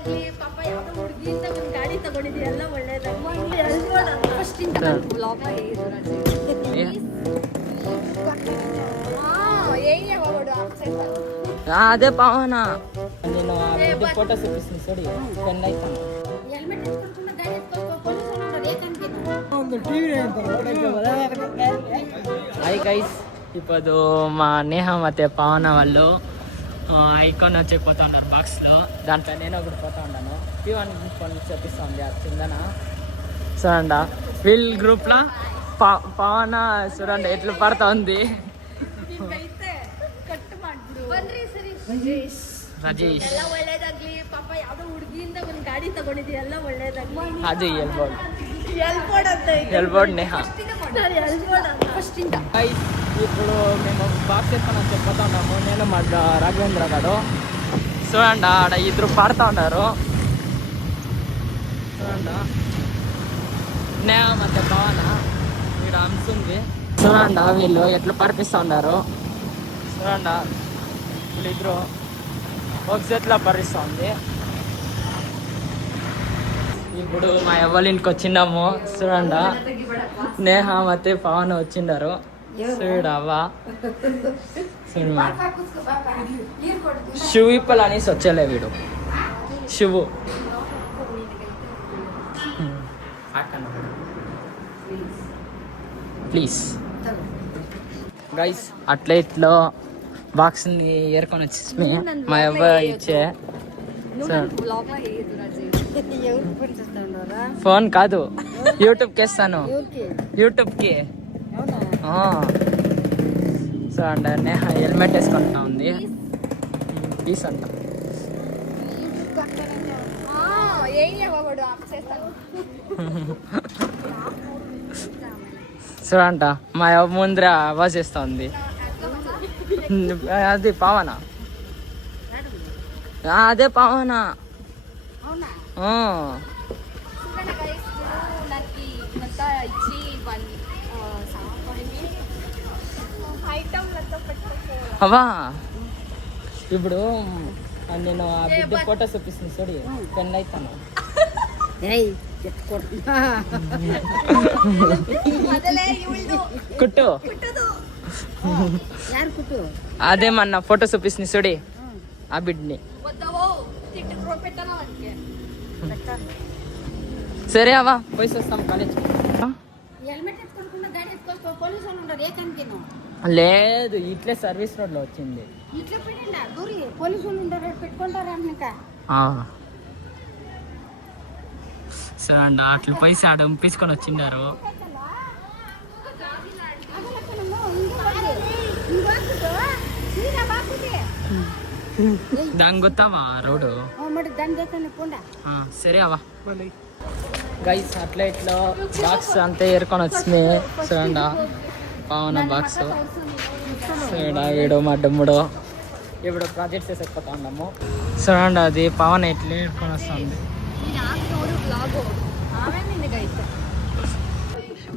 ಪಾಪ ಯಾವ್ದೋ ಹುಡುಗಿಯಿಂದ ಒಂದು ಗಾಡಿ ತಗೊಂಡಿದ್ದೆ ಎಲ್ಲ ಒಳ್ಳೇದಾಗಿ ಫಸ್ಟ್ ಇಂದ ಬ್ಲಾಗ್ అదే పవన నేను ఫోటో చూపిస్తుంది చూడి పెన్ అయితాను ಹಾಯ್ ಗೈಸ್ ఇప్పుడు మా నేహ ಮತ್ತೆ పవన వాళ్ళు ఐకాన్ వచ్చేపోతా ఉన్నారు బాక్స్లో దాంట్లో నేను ఒకటి పోతా ఉన్నాను P1 కొన్ని చూపిస్తా ఉంది అది కిందన చూడండి వీళ్ళ గ్రూప్లో పవన చూడండి ఎట్లా పడతా ఉంది ರಾಜೇಶ್ ಎಲ್ಲ ಒಳ್ಳೇದಾಗ್ಲಿ ಪಾಪ ಯಾವ್ದೋ ಹುಡುಗಿಯಿಂದ ಒಂದು ಗಾಡಿ ತಗೊಂಡಿದ್ದೆ ಎಲ್ಲ ಒಳ್ಳೇದಾಗ್ಲಿ ಅದು ಎಲ್ಬೋರ್ಡ್ ಅಂತ ఎల్బోర్డ్ నేహ ఫస్ట్ ఇంద ఇప్పుడు మేము బాక్స్ ఎత్తుకొని చెప్పిపోతా ఉన్నాము నేను మా రాఘవేంద్ర గారు చూడండి ఆడ ఇద్దరు పాడుతూ ఉన్నారు చూడండి నేహ ಮತ್ತೆ పవన ఇక్కడ అంశుంది చూడండి వీళ్ళు ఎట్లా పాడిపిస్తూ ఉన్నారు చూడండి వీళ్ళిద్దరు ఒక చేతిలో పరిస్తూ ఉంది ఇప్పుడు మా ఎవరి ఇంటికి వచ్చిండాము చూడండి నేహ ಮತ್ತೆ పవన్ వచ్చిండారు చూడవ్వ చూడు శివు ఇప్పలు అనేసి వచ్చేలే వీడు శివు ప్లీజ్ గైస్ అట్లా ఇట్లో బాక్స్ని ఏర్కొని వచ్చేసి మా అవ్వ ఇచ్చే ఫోన్ కాదు యూట్యూబ్కి వేస్తాను యూట్యూబ్కి సో అంటే నేహ హెల్మెట్ వేసుకుంటా ఉంది ప్లీజ్ అంట చూడంట మా ముందర ఆవాజ్ చేస్తా ఉంది అది పవన అదే పవన అవా ఇప్పుడు నేను ఆ బిడ్డ ఫోటో చూపిస్తుంది చూడి పెన్ అయితాను కుట్టు అదే మన ఫోటో చూపిస్తుంది చూడి ఆ బిడ్ని సరే అవా పోయి వస్తాం కాలేజ్ లేదు ఇట్లే సర్వీస్ రోడ్ లో వచ్చింది సరే అండి అట్లా పైసా ఆడ ఉంపించుకొని వచ్చిండారు దాని ಗೊತ್ತಾವಾ రోడ్ సరే అవా గైస్ అట్లా ఇట్లా బాక్స్ అంతా ఏరుకొని వచ్చింది చూడండి పవన బాక్స్ చూడ వీడు మా డమ్ముడు ఇప్పుడు ప్రాజెక్ట్స్ వేసేకపోతా ఉన్నాము చూడండి అది పవన్ ఎట్లా ఏరుకొని వస్తుంది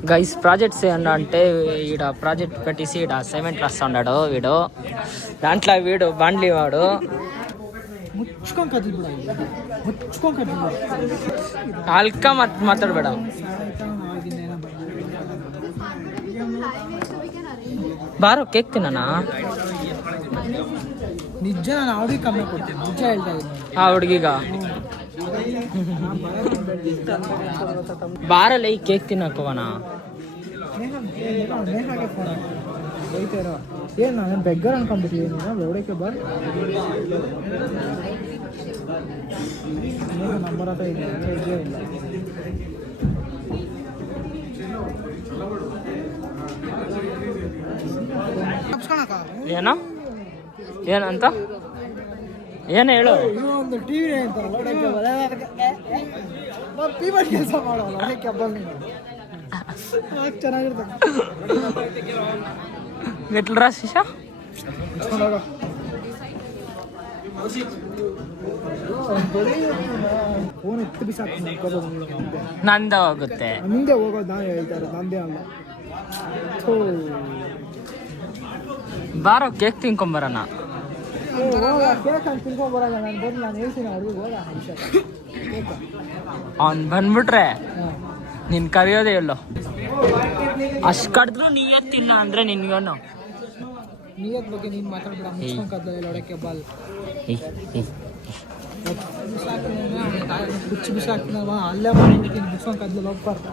గైస్ ప్రాజెక్ట్స్ ఏమన్నా అంటే ఈడ ప్రాజెక్ట్ పెట్టేసి ఈడ అసైన్మెంట్ రాస్తా ఉన్నాడు వీడు దాంట్లో వీడు బండ్లు వాడు ಹಲ್ಕ ಮಾತಾಡ್ಬೇಡ ಬಾರೋ ಕೇಕ್ ತಿನ್ನೋಣ ನಿಜ ನಾನು ಅವ್ರಿಗೆ ಕಮ್ಮಿ ಕೊಡ್ತೀನಿ ನಿಜ ಹೇಳ್ತಾ ಇದ್ದೀನಿ ಆ ಹುಡುಗಿಗ ಬಾರಲ್ಲ ಈ ಕೇಕ್ ತಿನ್ನಕೋವನ ಏನು ನಾನು ಬೆಗ್ಗರ್ ಅನ್ಕೊಂಡ್ಬಿಟ್ಟಿದ್ದೀನಿ ನೀನು ಹೊಡಕ್ಕೆ ಬಾರ್ ನಂಬರ್ ಹತ್ರ ಇದೆ ಇದೆಯೇ ಇಲ್ಲ ಏನ ಏನಂತ ಏನು ಹೇಳು ಒಂದು ಟಿವಿ ಅಂತ ಕೆಲಸ ಮಾಡೋಲ್ಲ ಚೆನ್ನಾಗಿರ್ತದೆ ಎಟ್ಲ ರಾಶಿಷ ಫೋನ್ ಎತ್ತು ಬಿಸಾಕ ನಂದ ಹೋಗುತ್ತೆ ಮುಂದೆ ಹೋಗೋದು ನಾನು ಹೇಳ್ತಾರೆ ನಂದೇ ಅಲ್ಲ ಬಾರೋ ಕೇಕ್ ತಿನ್ಕೊಂಬರೋಣ ಕೇಕ್ ಅಂತ ತಿನ್ಕೊಂಡ್ ಬರಲ್ಲ ನಾನು ಬಂದು ನಾನು ಹೇಳ್ತೀನಿ ಅವ್ರಿಗೆ ಹೋಗ ಅವ್ನು ಬಂದ್ಬಿಟ್ರೆ ನಿನ್ ಕರೆಯೋದೇ ಇಲ್ಲ. ಅಷ್ಟು ಕಡಿದ್ರು ನೀಯತ್ ತಿನ್ನ ಅಂದ್ರೆ ನಿನ್ಗೇನು ನಿಯತ್ ಬಗ್ಗೆ ನೀನು ಮಾತಾಡ್ಬೇಡ. ಮುಚ್ಕೊಂಕದ್ದಲ್ಲಿ ಲೊಡಕ್ಕೆ ಬಾಲ್ ಬಿಸಾಕ್ತೀನಿ ಅಲ್ಲೇ ಮಾಡ್ಬಿಡ್ತೀನಿ. ಮುಚ್ಕೊಂಕದ್ದಲ್ಲಿ ಹೋಗ್ಬಾರ್ದು.